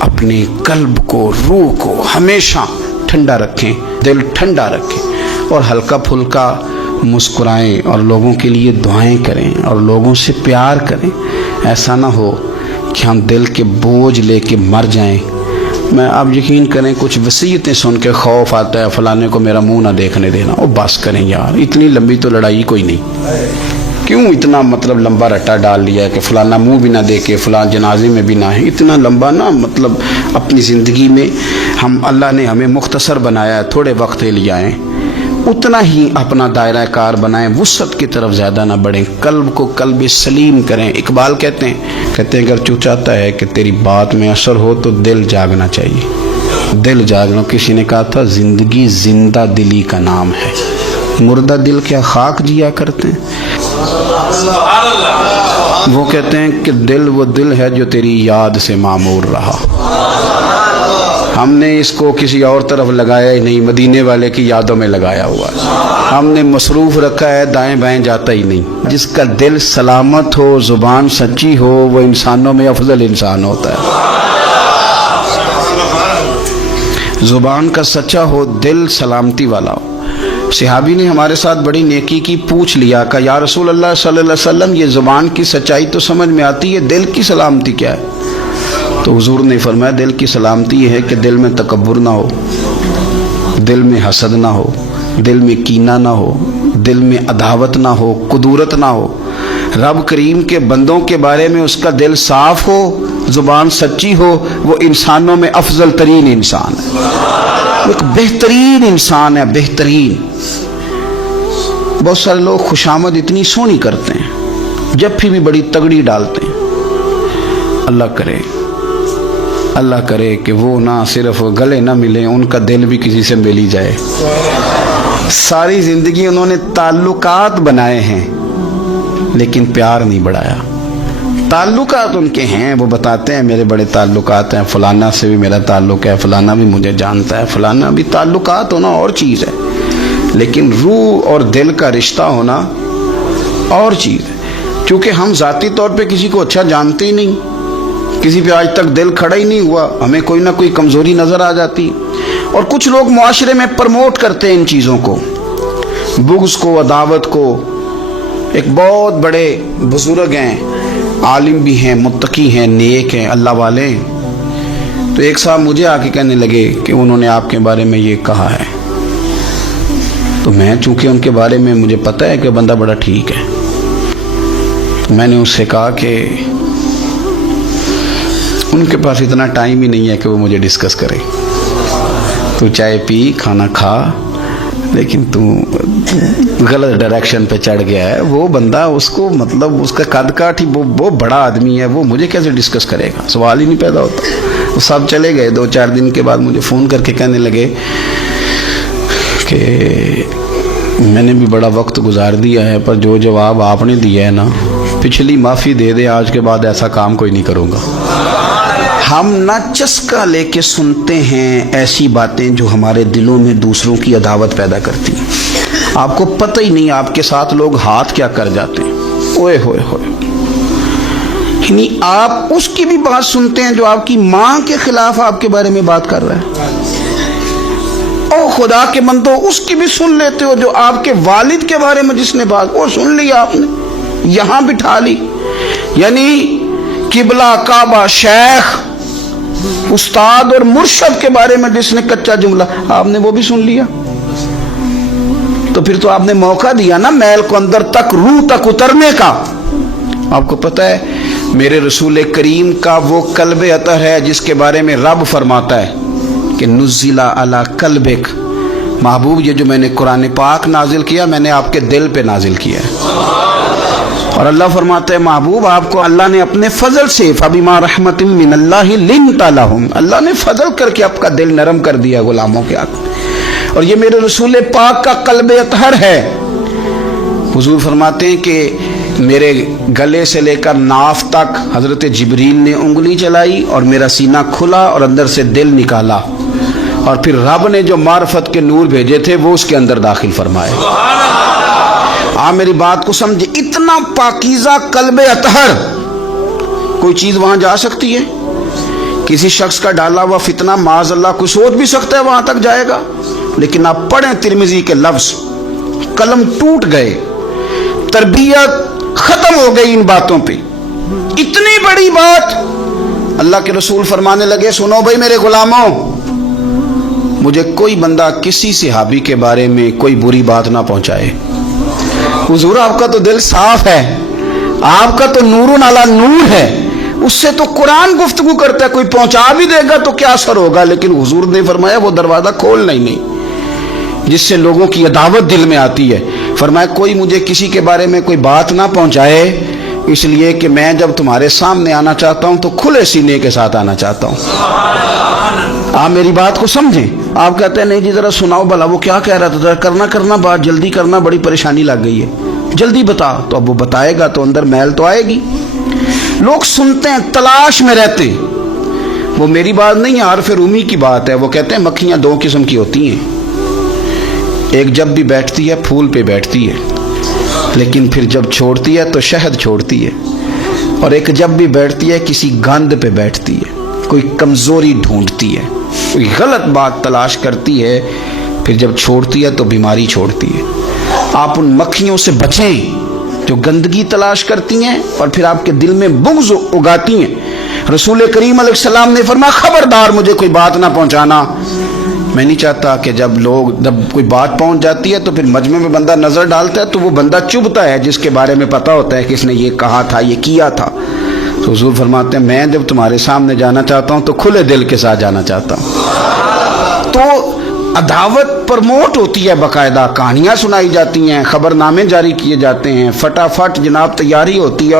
اپنے قلب کو، روح کو ہمیشہ ٹھنڈا رکھیں، دل ٹھنڈا رکھیں اور ہلکا پھلکا مسکرائیں اور لوگوں کے لیے دعائیں کریں اور لوگوں سے پیار کریں۔ ایسا نہ ہو کہ ہم دل کے بوجھ لے کے مر جائیں۔ میں آپ یقین کریں کچھ وصیتیں سن کے خوف آتا ہے، فلانے کو میرا منہ نہ دیکھنے دینا۔ او بس کریں یار، اتنی لمبی تو لڑائی کوئی نہیں، کیوں اتنا لمبا رٹا ڈال لیا ہے کہ فلانا منہ بھی نہ دیکھے، فلان جنازے میں بھی نہ ہے، اتنا لمبا نہ اپنی زندگی میں اللہ نے ہمیں مختصر بنایا ہے، تھوڑے وقت لے آئیں، اتنا ہی اپنا دائرہ کار بنائیں، وسعت کی طرف زیادہ نہ بڑھیں، قلب کو قلب سلیم کریں۔ اقبال کہتے ہیں اگر تو چاہتا ہے کہ تیری بات میں اثر ہو تو دل جاگنا چاہیے، دل جاگنا۔ کسی نے کہا تھا زندگی زندہ دلی کا نام ہے، مردہ دل کیا خاک جیا کرتے ہیں؟ وہ کہتے ہیں کہ دل وہ دل ہے جو تیری یاد سے معمور رہا۔ ہم نے اس کو کسی اور طرف لگایا ہی نہیں، مدینے والے کی یادوں میں لگایا ہوا ہے، ہم نے مصروف رکھا ہے، دائیں بائیں جاتا ہی نہیں۔ جس کا دل سلامت ہو، زبان سچی ہو، وہ انسانوں میں افضل انسان ہوتا ہے۔ زبان کا سچا ہو، دل سلامتی والا ہو۔ صحابی نے ہمارے ساتھ بڑی نیکی کی، پوچھ لیا کہ یا رسول اللہ صلی اللہ علیہ وسلم یہ زبان کی سچائی تو سمجھ میں آتی ہے، دل کی سلامتی کیا ہے؟ تو حضور نے فرمایا دل کی سلامتی یہ ہے کہ دل میں تکبر نہ ہو، دل میں حسد نہ ہو، دل میں کینہ نہ ہو، دل میں عداوت نہ ہو، کدورت نہ ہو، رب کریم کے بندوں کے بارے میں اس کا دل صاف ہو، زبان سچی ہو، وہ انسانوں میں افضل ترین انسان ہے، ایک بہترین انسان ہے، بہترین۔ بہت سارے لوگ خوشامد اتنی سونی کرتے ہیں، جب بھی بڑی تگڑی ڈالتے ہیں۔ اللہ کرے کہ وہ نہ صرف گلے نہ ملیں، ان کا دل بھی کسی سے مل ہی جائے۔ ساری زندگی انہوں نے تعلقات بنائے ہیں لیکن پیار نہیں بڑھایا۔ تعلقات ان کے ہیں، وہ بتاتے ہیں میرے بڑے تعلقات ہیں، فلانا سے بھی میرا تعلق ہے، فلانا بھی مجھے جانتا ہے، فلانا بھی۔ تعلقات ہونا اور چیز ہے، لیکن روح اور دل کا رشتہ ہونا اور چیز ہے۔ کیونکہ ہم ذاتی طور پہ کسی کو اچھا جانتے ہی نہیں، کسی پہ آج تک دل کھڑا ہی نہیں ہوا، ہمیں کوئی نہ کوئی کمزوری نظر آ جاتی، اور کچھ لوگ معاشرے میں پرموٹ کرتے ہیں ان چیزوں کو، بغض کو، عداوت کو۔ ایک بہت بڑے بزرگ ہیں، عالم بھی ہیں، متقی ہیں، نیک ہیں، اللہ والے ہیں، تو ایک صاحب مجھے آ کے کہنے لگے کہ انہوں نے آپ کے بارے میں یہ کہا ہے۔ تو میں چونکہ ان کے بارے میں مجھے پتہ ہے کہ بندہ بڑا ٹھیک ہے، تو میں نے اس سے کہا کہ ان کے پاس اتنا ٹائم ہی نہیں ہے کہ وہ مجھے ڈسکس کرے، تو چائے پی، کھانا کھا، لیکن تو غلط ڈائریکشن پہ چڑھ گیا ہے۔ وہ بندہ اس کو اس کا قد کاٹ ہی وہ بڑا آدمی ہے، وہ مجھے کیسے ڈسکس کرے گا؟ سوال ہی نہیں پیدا ہوتا۔ وہ سب چلے گئے، 2-4 دن کے بعد مجھے فون کر کے کہنے لگے کہ میں نے بھی بڑا وقت گزار دیا ہے، پر جو جواب آپ نے دیا ہے نا، پچھلی معافی دے دے، آج کے بعد ایسا کام کوئی نہیں کروں گا۔ ہم نہ چسکا لے کے سنتے ہیں ایسی باتیں جو ہمارے دلوں میں دوسروں کی عداوت پیدا کرتی ہیں۔ آپ کو پتہ ہی نہیں آپ کے ساتھ لوگ ہاتھ کیا کر جاتے ہیں۔ اوئے ہوئے ہوئے، یعنی آپ اس کی بھی بات سنتے ہیں جو آپ کی ماں کے خلاف آپ کے بارے میں بات کر رہا ہے۔ او خدا کے بندو، اس کی بھی سن لیتے ہو جو آپ کے والد کے بارے میں جس نے بات، وہ سن لی آپ نے، یہاں بٹھا لی۔ یعنی قبلہ، کعبہ، شیخ، استاد اور مرشد کے بارے میں جس نے کچا جملہ، آپ نے وہ بھی سن لیا۔ تو پھر تو آپ نے موقع دیا نا میل کو اندر تک، روح تک اترنے کا۔ آپ کو پتہ ہے میرے رسول کریم کا وہ قلب اطہر ہے جس کے بارے میں رب فرماتا ہے کہ نزل علی قلبک، محبوب یہ جو میں نے قرآن پاک نازل کیا، میں نے آپ کے دل پہ نازل کیا ہے۔ اور اللہ فرماتا ہے محبوب آپ کو اللہ نے اپنے فضل سے، فبما رحمت من اللہ لنت لہم، اللہ نے فضل کر کے آپ کا دل نرم کر دیا غلاموں کے آگے۔ اور یہ میرے رسول پاک کا قلب اطہر ہے۔ حضور فرماتے ہیں کہ میرے گلے سے لے کر ناف تک حضرت جبریل نے انگلی چلائی اور میرا سینہ کھلا اور اندر سے دل نکالا، اور پھر رب نے جو معرفت کے نور بھیجے تھے وہ اس کے اندر داخل فرمائے۔ آپ میری بات کو سمجھے، اتنا پاکیزہ قلب اطہر، کوئی چیز وہاں جا سکتی ہے؟ किसी शख्स का डाला हुआ फितना माज़ अल्लाह को सोच भी सकता है वहां तक जाएगा, लेकिन आप पढ़ें तिरमिजी के लफ्ज, कलम टूट गए, तरबियत खत्म हो गई इन बातों पे। इतनी बड़ी बात अल्लाह के रसूल फरमाने लगे, सुनो भाई मेरे गुलामों, मुझे कोई बंदा किसी सहाबी के बारे में कोई बुरी बात ना पहुंचाए। हुजूर आपका तो दिल साफ है, आपका तो नूरुन अला नूर है, उससे तो कुरान गुफ्तगू करता है, कोई पहुंचा भी देगा तो क्या असर होगा। लेकिन हुजूर ने फरमाया वो दरवाजा खोलना ही नहीं जिससे लोगों की अदावत दिल में आती है। फरमाया कोई मुझे किसी के बारे में कोई बात ना पहुंचाए, इसलिए कि मैं जब तुम्हारे सामने आना चाहता हूं तो खुले सीने के साथ आना चाहता हूं। आप मेरी बात को समझें। आप कहते हैं नहीं जी जरा सुनाओ भला वो क्या कह रहा था, जरा करना बात जल्दी करना, बड़ी परेशानी लग गई है, जल्दी बता। तो अब वो बताएगा तो अंदर मैल तो आएगी। लोग सुनते हैं, तलाश में रहते हैं। वो मेरी बात नहीं है, हरफ रूमी की बात है। वो कहते हैं मक्खियां दो किस्म की होती हैं, एक जब भी बैठती है फूल पे बैठती है, लेकिन फिर जब छोड़ती है तो शहद छोड़ती है, और एक जब भी बैठती है किसी गंद पे बैठती है, कोई कमजोरी ढूंढती है, कोई गलत बात तलाश करती है, फिर जब छोड़ती है तो बीमारी छोड़ती है। आप उन मक्खियों से बचें जो गंदगी तलाश करती हैं और फिर आपके दिल में बुग़्ज़ उगाती हैं। रसूल करीम अलैहिस्सलाम ने फरमाया खबरदार मुझे कोई बात ना पहुंचाना। मैं नहीं चाहता कि जब कोई बात पहुंच जाती है तो फिर मजमे में बंदा नजर डालता है तो वो बंदा चुभता है जिसके बारे में पता होता है कि इसने ये कहा था, ये किया था। तो हुजूर फरमाते हैं मैं जब तुम्हारे सामने जाना चाहता हूं तो खुले दिल के साथ जाना चाहता हूं। तो अदावत प्रमोट होती है, बाकायदा कहानियां सुनाई जाती हैं, खबरनामे जारी किए जाते हैं, फटाफट जनाब तैयारी होती है।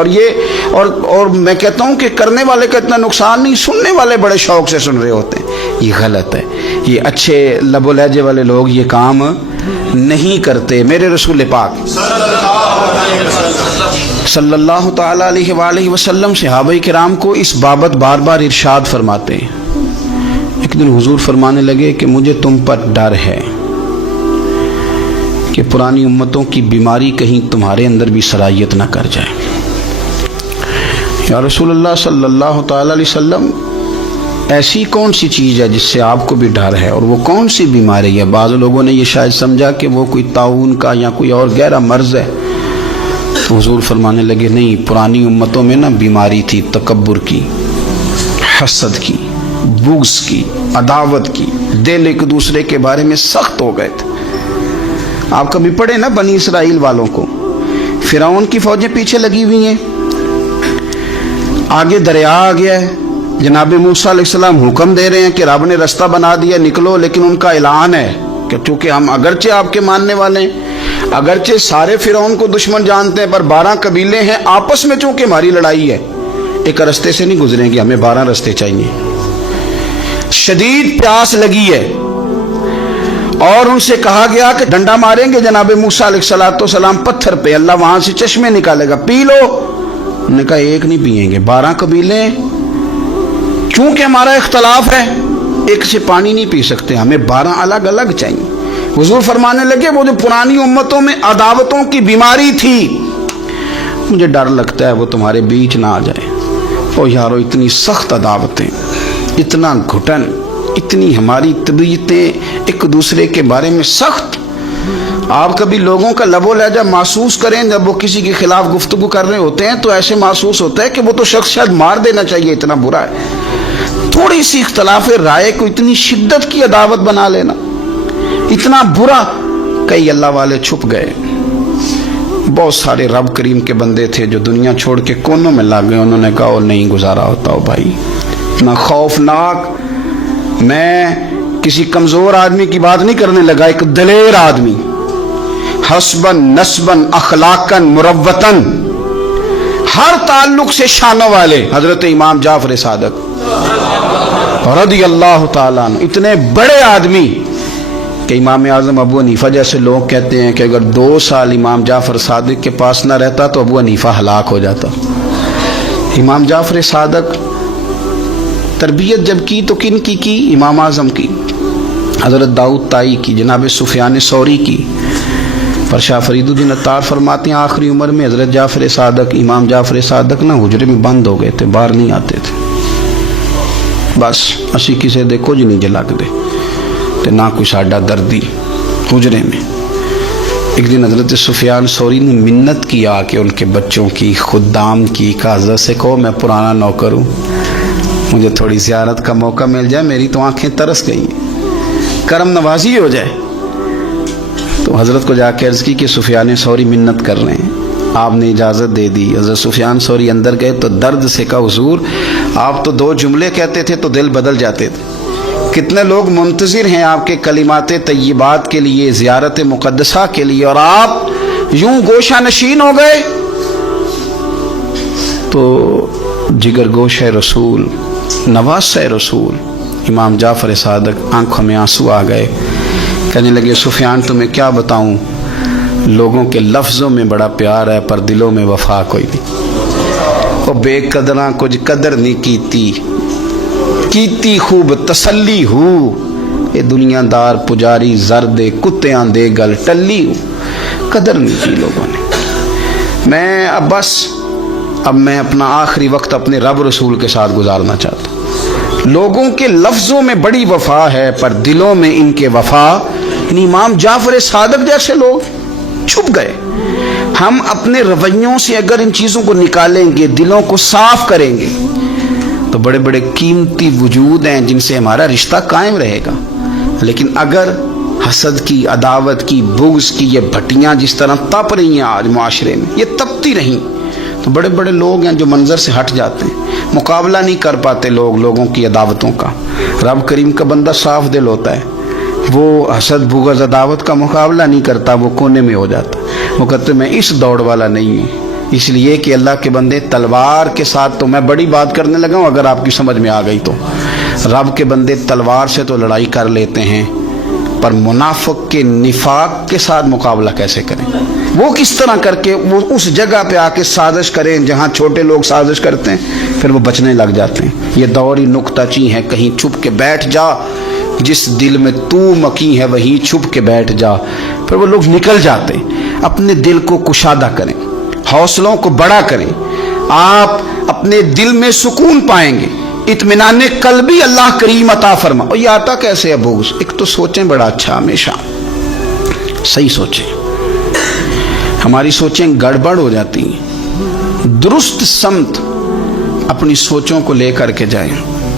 और मैं कहता हूं कि करने वाले का इतना नुकसान नहीं, सुनने वाले बड़े शौक से सुन रहे होते हैं। ये गलत है, ये अच्छे लबो लहजे वाले लोग ये काम नहीं करते। मेरे रसूल पाक सल्लल्लाहु तआला अलैहि वसल्लम सहाबाए किराम को इस बाबत बार बार इरशाद फरमाते हैं। एक दिन हुजूर फरमाने लगे कि मुझे तुम पर डर है कि पुरानी उम्मतों की बीमारी कहीं तुम्हारे अंदर भी सरायत ना कर जाए। या रसूलुल्लाह सल्लल्लाहु तआला अलैहि वसल्लम, ऐसी कौन सी चीज़ है जिससे आपको भी डर है, और वो कौन सी बीमारी है? बाज़ लोगों ने ये शायद समझा कि वो कोई ताउन का या कोई और गहरा मर्ज है। तो हुजूर फरमाने लगे नहीं, पुरानी उम्मतों में ना बीमारी थी तकब्बुर की, हसद की, बुग़्ज़ की, अदावत की, दिल एक दूसरे के बारे में सख्त हो गए थे। आप कभी पढ़े ना बनी इसराइल वालों को, फिरौन की फौजें पीछे लगी हुई हैं, आगे दरिया आ गया है, जनाब मूसा अलैहिस्सलाम हुक्म दे रहे हैं कि रब ने रास्ता बना दिया निकलो, लेकिन उनका ऐलान है कि चूंकि हम अगरचे आपके मानने वाले हैं, अगरचे सारे फिरौन को दुश्मन जानते हैं, पर 12 कबीले हैं, आपस में चूंकि हमारी लड़ाई है, एक रास्ते से नहीं गुजरेंगे, हमें 12 रास्ते चाहिए। शदीद प्यास लगी है और उनसे कहा गया कि डंडा मारेंगे जनाब मूसा अलैहिस्सलाम पत्थर पे, अल्लाह वहां से चश्मे निकालेगा, पी लो। उन्होंने कहा एक नहीं पिएंगे, 12 कबीले चूंकि हमारा इख्तलाफ है, एक से पानी नहीं पी सकते, हमें 12 अलग अलग चाहिए। हुजूर फरमाने लगे वो जो पुरानी उम्मतों में अदावतों की बीमारी थी, मुझे डर लगता है वो तुम्हारे बीच ना आ जाए। ओ यारो, इतनी सख्त अदावतें, इतना घुटन, इतनी हमारी तबीयतें एक दूसरे के बारे में सख्त। आप कभी लोगों का लबो लहजा महसूस करें, जब वो किसी के खिलाफ गुफ्तगू कर रहे होते हैं तो ऐसे महसूस होता है कि वो तो शख्स शायद मार देना चाहिए, इतना बुरा है। थोड़ी सी इख्तलाफ राय को इतनी शिद्दत की अदावत बना लेना, इतना बुरा। कई अल्लाह वाले छुप गए, बहुत सारे रब करीम के बंदे थे जो दुनिया छोड़ के कोनों में लग गए। उन्होंने कहा नहीं गुजारा होता हो भाई, इतना खौफनाक। मैं किसी कमजोर आदमी की बात नहीं करने लगा, एक दलेर आदमी, हस्बन नस्बन अखलाकन मुरव्वतन, हर ताल्लुक से शानों वाले हजरत इमाम जाफर सादिक रज़ियल्लाहु ताला अन्हु, इतने बड़े आदमी कि इमाम आज़म अबू हनीफा जैसे लोग कहते हैं कि अगर 2 साल इमाम जाफर सादिक के पास ना रहता तो अबू हनीफा हलाक हो जाता। इमाम जाफर सादिक तरबियत जब की तो किन की इमाम आज़म की, हज़रत दाऊद ताई की, जनाब सुफियान सौरी की। पर शाह फरीदुद्दीन अत्तार फरमाते हैं आखिरी उम्र में हज़रत जाफर सादिक, इमाम जाफर सादिक ना हुजरे में बंद हो गए थे, बाहर नहीं आते थे। बस असी किसी दे कुछ नहीं जे लगदे ते ना कोई साडा दर्दी हुजरे में। एक दिन हजरत सुफियान सौरी ने मिन्नत की आके उनके बच्चों की, खुद्दाम की, कहा हज़रत से कहो मैं पुराना नौकर हूँ, मुझे थोड़ी ज़ियारत का मौका मिल जाए, मेरी तो आंखें तरस गई हैं, करम नवाजी हो जाए। तो हजरत को जाके अर्ज़ की कि सुफियान सौरी मिन्नत कर रहे हैं। आपने इजाज़त दे दी। हजरत सुफियान सौरी अंदर गए तो दर्द से कहा हुजूर आप तो 2 जुमले कहते थे तो दिल बदल जाते थे, कितने लोग मुंतज़िर हैं आपके कलिमात तय्यबात के लिए, ज़ियारत मुक़द्दसा के लिए, और आप यूं गोशा नशीन हो गए। तो जिगर गोश रसूल, नवास रसूल इमाम जाफ़र सादक आंखों में आंसू आ गए। कहने लगे सुफियान तुम्हें क्या बताऊं, लोगों के लफ्ज़ों में बड़ा प्यार है पर दिलों में वफा कोई नहीं। वो बेकदरा कुछ कदर नहीं कीती खूब तसल्ली हो, ये दुनियादार पुजारी जरदे कुत्तियां दे गल टल्ली हो, कदर नहीं की लोगों ने। मैं अब मैं अपना आखिरी वक्त अपने रब रसूल के साथ गुजारना चाहता। लोगों के लफ्ज़ों में बड़ी वफा है पर दिलों में इनके वफा। इमाम जाफर सादक जैसे लोग छुप गए। हम अपने रवैयों से अगर इन चीज़ों को निकालेंगे, दिलों को साफ करेंगे, तो बड़े बड़े कीमती वजूद हैं जिनसे हमारा रिश्ता कायम रहेगा। लेकिन अगर हसद की, अदावत की, बुग़्ज़ की ये भट्टियाँ जिस तरह तप रही हैं आज माशरे में, ये तपती रहीं, तो बड़े बड़े लोग हैं जो मंजर से हट जाते हैं, मुकाबला नहीं कर पाते लोगों की अदावतों का। रब करीम का बंदा साफ दिल होता है, वो हसद बुग़्ज़ अदावत का मुकाबला नहीं करता, वो कोने में हो जाता। वो कहते मैं इस दौड़ वाला नहीं हूँ, इसलिए कि अल्लाह के बंदे तलवार के साथ, तो मैं बड़ी बात करने लगा हूँ अगर आपकी समझ में आ गई तो, रब के बंदे तलवार से तो लड़ाई कर लेते हैं पर मुनाफिक के निफाक के साथ मुकाबला कैसे करें? वो किस तरह करके वो उस जगह पे आके साजिश करें जहाँ छोटे लोग साजिश करते हैं, फिर वो बचने लग जाते हैं। ये दौर ही नुक्ताची है, कहीं छुप के बैठ जा, जिस दिल में तू मकी है वहीं छुप के बैठ जा। फिर वो लोग निकल जाते हैं। अपने दिल को कुशादा करें, हौसलों को बड़ा करें, आप अपने दिल में सुकून पाएंगे, इत्मीनान कल्बी अल्लाह करीम अता फरमा। और ये आता कैसे है बुग़्ज़? एक तो सोचें बड़ा अच्छा, हमेशा सही सोचें। हमारी सोचें गड़बड़ हो जाती हैं। दुरुस्त समत अपनी सोचों को लेकर के जाएं।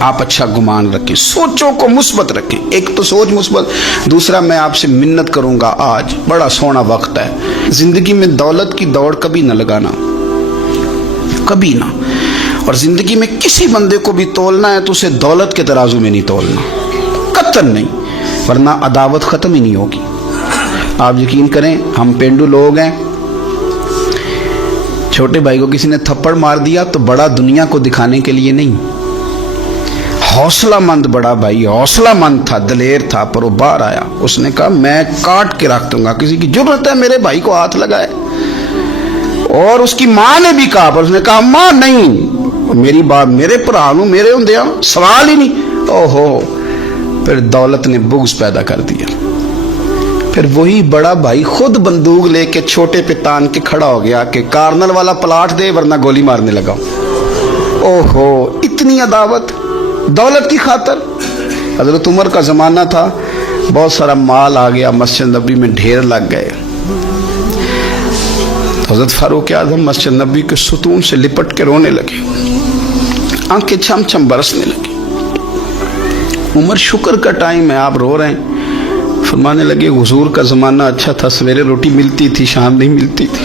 आप अच्छा गुमान रखें, सोचों को मुस्बत रखें। एक तो सोच मुस्बत, दूसरा मैं आपसे मिन्नत करूंगा, आज बड़ा सोना वक्त है, जिंदगी में दौलत की दौड़ कभी न लगाना, कभी ना। और जिंदगी में किसी बंदे को भी तोलना है तो उसे दौलत के तराजू में नहीं तोलना, कतन नहीं, वरना अदावत खत्म ही नहीं होगी। आप यकीन करें, हम पेंडू लोग हैं, छोटे भाई को किसी ने थप्पड़ मार दिया तो बड़ा दुनिया को दिखाने के लिए नहीं, हौसला मंद बड़ा भाई, हौसला मंद था, दलेर था, पर वो बाहर आया, उसने कहा मैं काट के रख दूंगा, किसी की जुर्रत है मेरे भाई को हाथ लगाए। और उसकी माँ ने भी कहा, पर उसने कहा माँ नहीं, मेरी बात, मेरे भरा नूं मेरे हुंदे सवाल ही नहीं। ओहो, फिर दौलत ने बुग़्ज़ पैदा कर दिया। फिर वही बड़ा भाई खुद बंदूक लेके छोटे पे तान के खड़ा हो गया कि कार्नल वाला प्लाट दे वरना गोली मारने लगा। ओहो, इतनी अदावत दौलत की खातर। हज़रत उमर का ज़माना था, बहुत सारा माल आ गया, मस्जिद नबी में ढेर लग गए। तो हज़रत फारूक आज़म मस्जिद नबी के सुतून से लिपट के रोने लगे, आंखें छम छम बरसने लगी। उमर शुक्र का टाइम है, आप रो रहे हैं। फरमाने लगे हुजूर का ज़माना अच्छा था, सवेरे रोटी मिलती थी, शाम नहीं मिलती थी।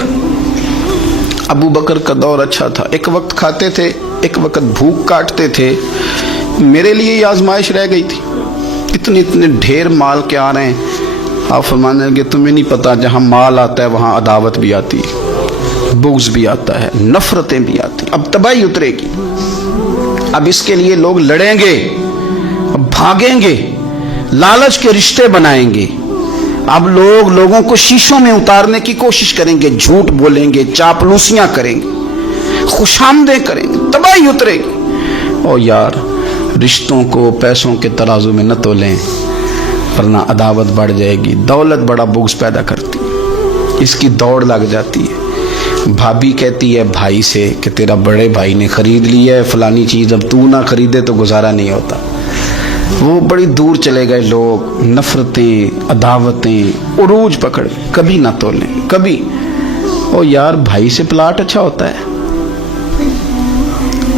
अबू बकर का दौर अच्छा था, एक वक्त खाते थे, एक वक्त भूख काटते थे। मेरे लिए ये आजमाइश रह गई थी, इतने इतने ढेर माल के आ रहे हैं। आप फरमाने लगे तुम्हें नहीं पता, जहाँ माल आता है वहाँ अदावत भी आती है, बुग़्ज़ भी आता है, नफ़रतें भी आती। अब तबाही उतरेगी, अब इसके लिए लोग लड़ेंगे, अब भागेंगे, लालच के रिश्ते बनाएंगे। अब लोगों को शीशों में उतारने की कोशिश करेंगे, झूठ बोलेंगे, चापलूसियां करेंगे, खुशामदें करेंगे, तबाही उतरेगी। ओ यार, रिश्तों को पैसों के तराजू में न तोलें, वरना अदावत बढ़ जाएगी। दौलत बड़ा बुग़्ज़ पैदा करती है, इसकी दौड़ लग जाती है। भाभी कहती है भाई से कि तेरा बड़े भाई ने खरीद लिया है फलानी चीज़, अब तू ना खरीदे तो गुजारा नहीं होता। वो बड़ी दूर चले गए लोग, नफरतें अदावतें उरूज पकड़, कभी ना तोलें कभी। ओ यार भाई से प्लाट अच्छा होता है,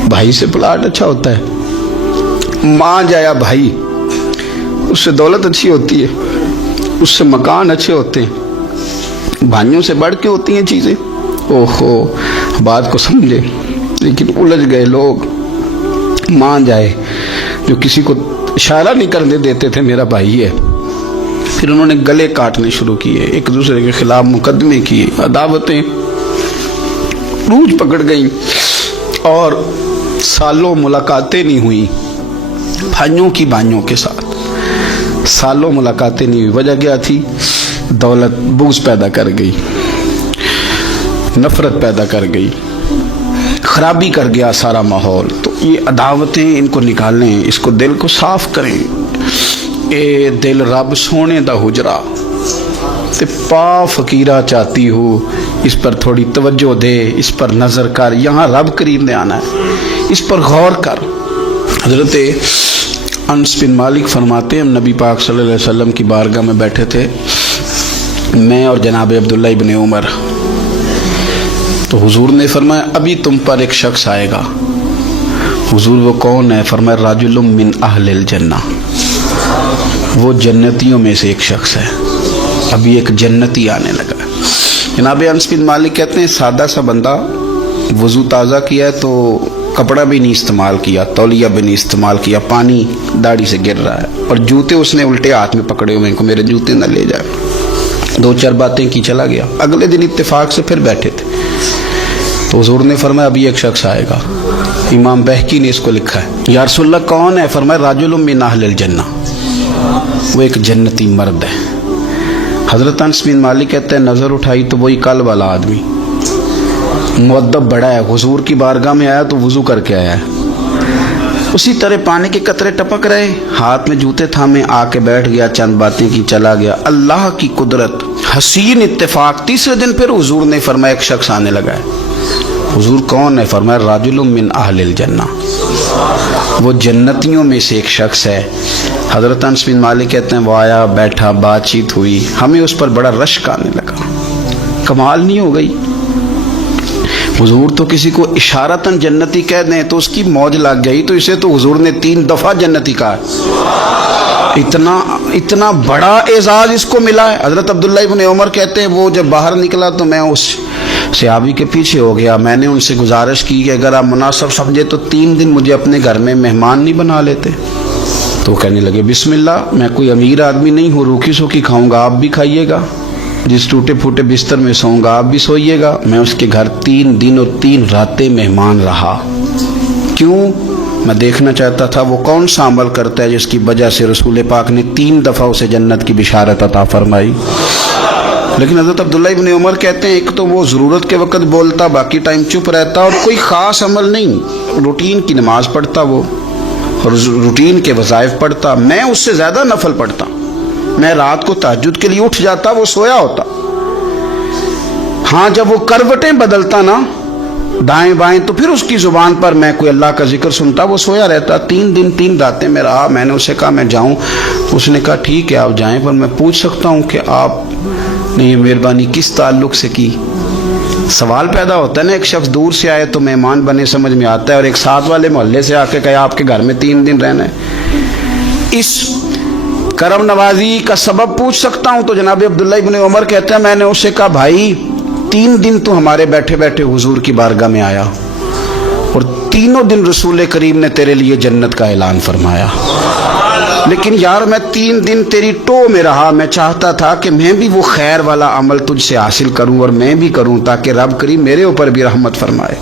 भाई से प्लाट अच्छा होता है। मां जाया भाई, उससे दौलत अच्छी होती है, उससे मकान अच्छे होते हैं, भाइयों से बढ़ के होती हैं चीजें। ओहो बात को समझे, लेकिन उलझ गए लोग। मान जाए जो किसी को इशारा नहीं करने देते थे मेरा भाई है, फिर उन्होंने गले काटने शुरू किए, एक दूसरे के खिलाफ मुकदमे किए, अदावतें रूज पकड़ गई और सालों मुलाकातें नहीं हुई भाइयों की भाइयों के साथ, सालों मुलाकातें नहीं हुई। वजह क्या थी? दौलत बुग़्ज़ पैदा कर गई, नफरत पैदा कर गई, खराबी कर गया सारा माहौल। तो ये अदावतें इनको निकालें, इसको दिल को साफ करें। ए दिल रब सोने दा हुजरा ते पा फकीरा चाहती हो, इस पर थोड़ी तवज्जो दे, इस पर नजर कर, यहाँ रब करीम ने आना है, इस पर गौर कर। हजरत अनस बिन मालिक फरमाते हैं, नबी पाक सल्लल्लाहु अलैहि वसल्लम की बारगाह में बैठे थे, मैं और जनाब अब्दुल्लाह इब्न उमर। तो हुजूर ने फरमाया अभी तुम पर एक शख्स आएगा। हुजूर वो कौन है? फरमाया राजुलुम मिन अहलिल जन्ना, वो जन्नतियों में से एक शख्स है, अभी एक जन्नती आने लगा। जनाब अनस बिन मालिक कहते हैं सादा सा बंदा, वज़ू ताज़ा किया है तो कपड़ा भी नहीं इस्तेमाल किया, तौलिया भी नहीं इस्तेमाल किया, पानी दाढ़ी से गिर रहा है और जूते उसने उल्टे हाथ में पकड़े हुए को मेरे जूते न ले जाए। दो चार बातें की चला गया। अगले दिन इत्तेफाक से फिर बैठे थे तो हुजूर ने फरमाया अभी एक शख्स आएगा। इमाम बहकी ने इसको लिखा है। या रसूलल्लाह कौन है? फरमाया राजुलुम मिन अहलिल जन्ना, वो एक जन्नती मर्द है। हजरत अनस बिन मालिक कहते हैं नजर उठाई तो वही कल वाला आदमी, मुअद्दब बड़ा है, हुजूर की बारगाह में आया तो वुजू करके आया है, उसी तरह पानी के कतरे टपक रहे, हाथ में जूते थामे आके बैठ गया, चंद बातें की चला गया। अल्लाह की कुदरत, हसीन इत्तेफाक। तीसरे दिन फिर हुजूर ने फरमाया एक शख्स आने लगा है। हुजूर कौन है? फरमाया राजुलुम मिन अहलिल जन्ना, वो जन्नतियों में से एक शख्स है। हजरत अनस बिन मालिक कहते हैं वो आया, बैठा, बातचीत हुई, हमें उस पर बड़ा रश्क आने लगा। कमाल नहीं हो गई? हुजूर तो किसी को इशारतन जन्नती कह दें तो उसकी मौज लग गई, तो इसे तो हुजूर ने 3 दफा जन्नती कहा। इतना बड़ा एजाज इसको मिला है। हजरत अब्दुल्लाह इब्न उमर कहते हैं वो जब बाहर निकला तो मैं उस सहाबी के पीछे हो गया। मैंने उनसे गुजारिश की कि अगर आप मुनासिब समझे तो 3 दिन मुझे अपने घर में मेहमान नहीं बना लेते। तो कहने लगे बिस्मिल्लाह, मैं कोई अमीर आदमी नहीं हूँ, रूखी सूखी खाऊंगा, आप भी खाइएगा, जिस टूटे फूटे बिस्तर में सोऊंगा आप भी सोइएगा। मैं उसके घर 3 दिन और 3 रातें मेहमान रहा। क्यों? मैं देखना चाहता था वो कौन सा अमल करता है जिसकी वजह से रसूल पाक ने 3 दफा उसे जन्नत की बिशारत अता फरमाई। लेकिन हजरत अब्दुल्लाह इब्न उमर कहते हैं एक तो वो ज़रूरत के वक्त बोलता, बाकी टाइम चुप रहता और कोई ख़ास अमल नहीं, रूटीन की नमाज पढ़ता वो और रूटीन के वज़ाइफ पढ़ता। मैं उससे ज़्यादा नफल पढ़ता। मैं रात को तहज्जुद के लिए उठ जाता, वो सोया होता। हाँ, जब वो करवटें बदलता ना दाएं बाएं तो फिर उसकी जुबान पर मैं कोई अल्लाह का जिक्र सुनता, वो सोया रहता। 3 दिन 3 रातें में रहा। मैंने उसे कहा मैं जाऊं, उसने कहा ठीक है आप जाएं, पर मैं पूछ सकता हूं कि आपने ये मेहरबानी किस ताल्लुक से की? सवाल पैदा होता है ना, एक शख्स दूर से आए तो मेहमान बने समझ में आता है, और एक साथ वाले मोहल्ले से आके कहे आपके घर में 3 दिन रहना है। इस करम नवाजी का सबब पूछ सकता हूं? तो जनाब अब्दुल्लाह इब्न उमर कहते हैं मैंने उससे कहा भाई 3 दिन तो हमारे बैठे बैठे हुजूर की बारगाह में आया और 3 दिन रसूल करीम ने तेरे लिए जन्नत का ऐलान फरमाया, लेकिन यार मैं 3 दिन तेरी टो में रहा। मैं चाहता था कि मैं भी वो खैर वाला अमल तुझसे हासिल करूं और मैं भी करूं ताकि रब करीम मेरे ऊपर भी रहमत फरमाए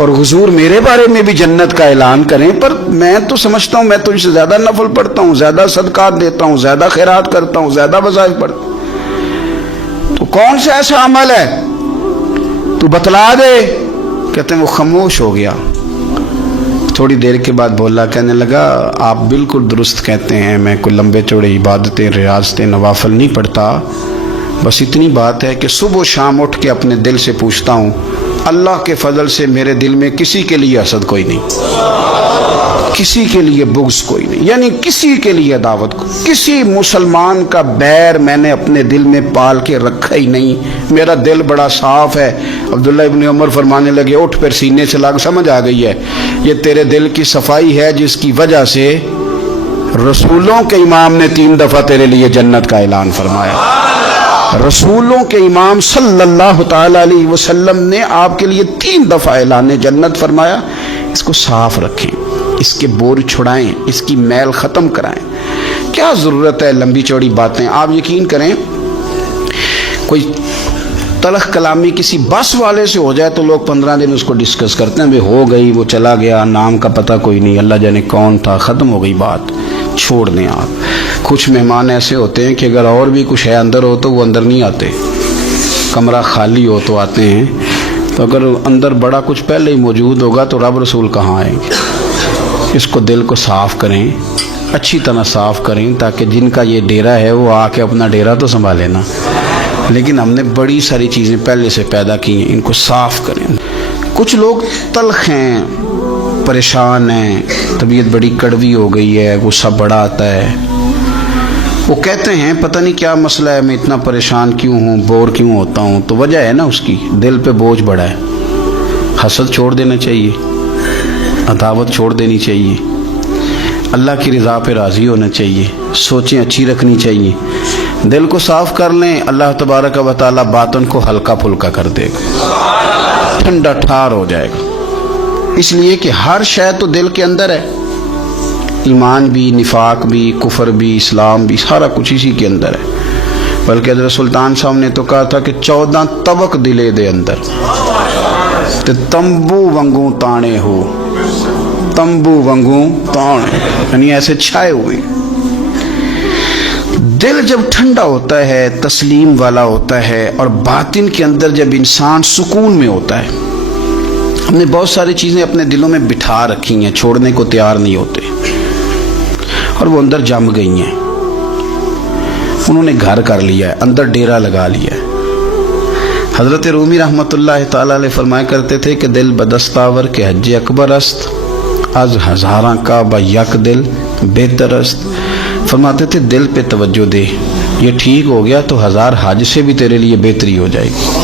और हुजूर मेरे बारे में भी जन्नत का ऐलान करें। पर मैं तो समझता हूं मैं तुझसे ज्यादा नफल पढ़ता हूं, ज्यादा सदकात देता हूं, ज्यादा खैरात करता हूं, ज्यादा वज़ाइफ पढ़ता हूं, तो कौन सा ऐसा अमल है तू बतला दे। कहते हैं वो खामोश हो गया। थोड़ी देर के बाद बोला, कहने लगा आप बिल्कुल दुरुस्त कहते हैं, मैं कोई लंबे चौड़े इबादतें रियाजतें नवाफल नहीं पढ़ता, بس اتنی بات ہے کہ صبح و شام اٹھ کے اپنے دل سے پوچھتا ہوں، اللہ کے فضل سے میرے دل میں کسی کے لیے حسد کوئی نہیں، کسی کے لیے بغض کوئی نہیں، یعنی کسی کے لیے عداوت، کسی مسلمان کا بیر میں نے اپنے دل میں پال کے رکھا ہی نہیں۔ میرا دل بڑا صاف ہے۔ عبداللہ ابن عمر فرمانے لگے، اٹھ پھر سینے سے لگ، سمجھ آ گئی ہے یہ تیرے دل کی صفائی ہے جس کی وجہ سے رسولوں کے امام نے 3 دفعہ تیرے لیے جنت کا اعلان فرمایا۔ رسولوں کے امام صلی اللہ تعالی علیہ وسلم نے آپ کے لیے 3 دفعہ اعلان جنت فرمایا۔ اس کو صاف رکھیں، اس کے بور چھڑائیں، اس کی میل ختم کرائیں۔ کیا ضرورت ہے لمبی چوڑی باتیں؟ آپ یقین کریں، کوئی تلخ کلامی کسی بس والے سے ہو جائے تو لوگ 15 دن اس کو ڈسکس کرتے ہیں، بھئی ہو گئی، وہ چلا گیا، نام کا پتہ کوئی نہیں، اللہ جانے کون تھا، ختم ہو گئی بات، چھوڑ دیں آپ۔ کچھ مہمان ایسے ہوتے ہیں کہ اگر اور بھی کچھ ہے اندر ہو تو وہ اندر نہیں آتے، کمرہ خالی ہو تو آتے ہیں، تو اگر اندر بڑا کچھ پہلے ہی موجود ہوگا تو رب رسول کہاں آئیں گے؟ اس کو دل کو صاف کریں، اچھی طرح صاف کریں، تاکہ جن کا یہ ڈیرا ہے وہ آ کے اپنا ڈیرا تو سنبھالے نا۔ لیکن ہم نے بڑی ساری چیزیں پہلے سے پیدا کی ہیں، ان کو صاف کریں۔ کچھ لوگ تلخ ہیں، پریشان ہیں، طبیعت بڑی کڑوی ہو گئی ہے، غصہ بڑا آتا ہے، وہ کہتے ہیں پتہ نہیں کیا مسئلہ ہے، میں اتنا پریشان کیوں ہوں، بور کیوں ہوتا ہوں؟ تو وجہ ہے نا اس کی، دل پہ بوجھ بڑا ہے۔ حسد چھوڑ دینا چاہیے، عداوت چھوڑ دینی چاہیے، اللہ کی رضا پہ راضی ہونا چاہیے، سوچیں اچھی رکھنی چاہیے، دل کو صاف کر لیں، اللہ تبارک و تعالیٰ باطن کو ہلکا پھلکا کر دے گا، ٹھنڈا ٹھار ہو جائے گا۔ اس لیے کہ ہر شے تو دل کے اندر ہے، ایمان بھی، نفاق بھی، کفر بھی، اسلام بھی، سارا کچھ اسی کے اندر ہے۔ بلکہ حضرت سلطان صاحب نے تو کہا تھا کہ 14 طبق دلے دے اندر تے تمبو ونگوں تانے ہو، تمبو ونگوں تانے، یعنی ایسے چھائے ہوئے۔ دل جب ٹھنڈا ہوتا ہے، تسلیم والا ہوتا ہے، اور باطن کے اندر جب انسان سکون میں ہوتا ہے، ہم نے بہت ساری چیزیں اپنے دلوں میں بٹھا رکھی ہیں، چھوڑنے کو تیار نہیں ہوتے، اور وہ اندر جم گئی ہیں، انہوں نے گھر کر لیا ہے، اندر ڈیرا لگا لیا ہے۔ حضرت رومی رحمۃ اللہ تعالی علیہ فرمایا کرتے تھے کہ دل بدستاور کے حج اکبر است، از ہزاراں کا با یک دل بہتر است۔ فرماتے تھے دل پہ توجہ دے، یہ ٹھیک ہو گیا تو 1000 حج سے بھی تیرے لیے بہتری ہو جائے گی۔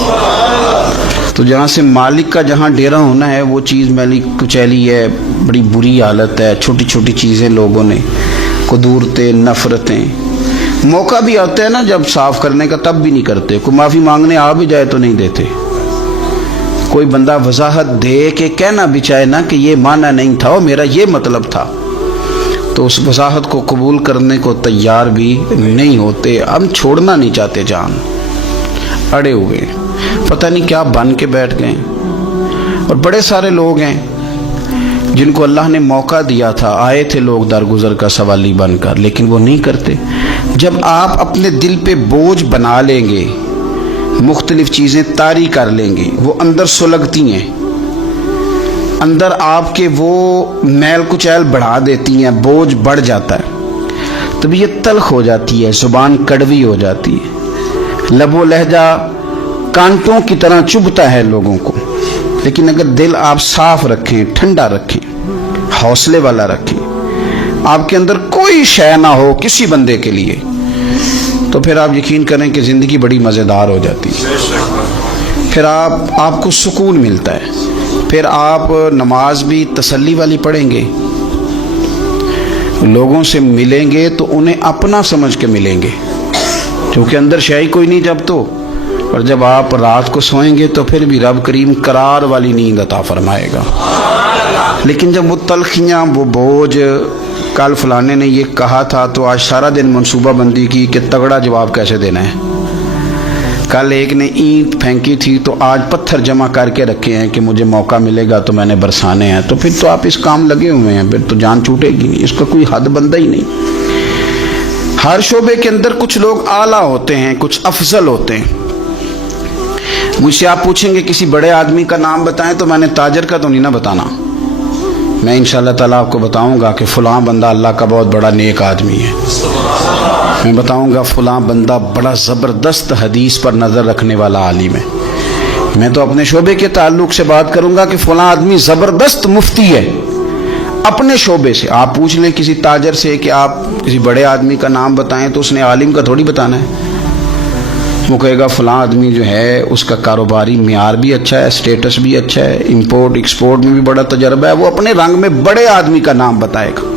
تو جہاں سے مالک کا جہاں ڈیرا ہونا ہے وہ چیز میلی کچیلی ہے، بڑی بری حالت ہے، چھوٹی چھوٹی چیزیں لوگوں نے، قدورتیں، نفرتیں، موقع بھی آتا ہے نا جب صاف کرنے کا، تب بھی نہیں کرتے، کوئی معافی مانگنے آ بھی جائے تو نہیں دیتے، کوئی بندہ وضاحت دے کہ کہنا بھی چاہے نا کہ یہ معنی نہیں تھا، وہ میرا یہ مطلب تھا، تو اس وضاحت کو قبول کرنے کو تیار بھی نہیں ہوتے۔ ہم چھوڑنا نہیں چاہتے، جان اڑے ہوئے، پتہ نہیں کیا بن کے بیٹھ گئے۔ اور بڑے سارے لوگ ہیں جن کو اللہ نے موقع دیا تھا، آئے تھے لوگ درگزر کا سوالی بن کر، لیکن وہ نہیں کرتے۔ جب آپ اپنے دل پہ بوجھ بنا لیں گے، مختلف چیزیں طاری کر لیں گے، وہ اندر سلگتی ہیں، اندر آپ کے وہ میل کچیل بڑھا دیتی ہیں، بوجھ بڑھ جاتا ہے، طبیعت تلخ ہو جاتی ہے، زبان کڑوی ہو جاتی ہے، لب و لہجہ کانٹوں کی طرح چبھتا ہے لوگوں کو۔ لیکن اگر دل آپ صاف رکھیں، ٹھنڈا رکھیں، حوصلے والا رکھیں، آپ کے اندر کوئی شے نہ ہو کسی بندے کے لیے، تو پھر آپ یقین کریں کہ زندگی بڑی مزیدار ہو جاتی ہے۔ پھر آپ کو سکون ملتا ہے، پھر آپ نماز بھی تسلی والی پڑھیں گے، لوگوں سے ملیں گے تو انہیں اپنا سمجھ کے ملیں گے، کیونکہ اندر شے ہی کوئی نہیں جب تو۔ اور جب آپ رات کو سوئیں گے تو پھر بھی رب کریم قرار والی نیند عطا فرمائے گا۔ لیکن جب وہ تلخیاں، وہ بوجھ، کل فلانے نے یہ کہا تھا تو آج سارا دن منصوبہ بندی کی کہ تگڑا جواب کیسے دینا ہے، کل ایک نے اینٹ پھینکی تھی تو آج پتھر جمع کر کے رکھے ہیں کہ مجھے موقع ملے گا تو میں نے برسانے ہیں، تو پھر تو آپ اس کام لگے ہوئے ہیں، پھر تو جان چھوٹے گی نہیں، اس کا کوئی حد بندہ ہی نہیں۔ ہر شعبے کے اندر کچھ لوگ اعلیٰ ہوتے ہیں، کچھ افضل ہوتے ہیں۔ مجھ سے آپ پوچھیں گے کسی بڑے آدمی کا نام بتائیں تو میں نے تاجر کا تو نہیں نہ بتانا، میں انشاءاللہ تعالیٰ آپ کو بتاؤں گا کہ فلاں بندہ اللہ کا بہت بڑا نیک آدمی ہے۔ میں بتاؤں گا فلاں بندہ بڑا زبردست حدیث پر نظر رکھنے والا عالم ہے. میں تو اپنے شعبے کے تعلق سے بات کروں گا کہ فلاں آدمی زبردست مفتی ہے اپنے شعبے سے. آپ پوچھ لیں کسی تاجر سے کہ آپ کسی بڑے آدمی کا نام بتائیں تو اس نے عالم کا تھوڑی بتانا ہے. وہ کہے گا فلاں آدمی جو ہے اس کا کاروباری معیار بھی اچھا ہے, سٹیٹس بھی اچھا ہے, امپورٹ ایکسپورٹ میں بھی بڑا تجربہ ہے. وہ اپنے رنگ میں بڑے آدمی کا نام بتائے گا.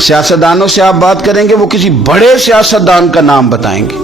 سیاستدانوں سے آپ بات کریں گے وہ کسی بڑے سیاستدان کا نام بتائیں گے.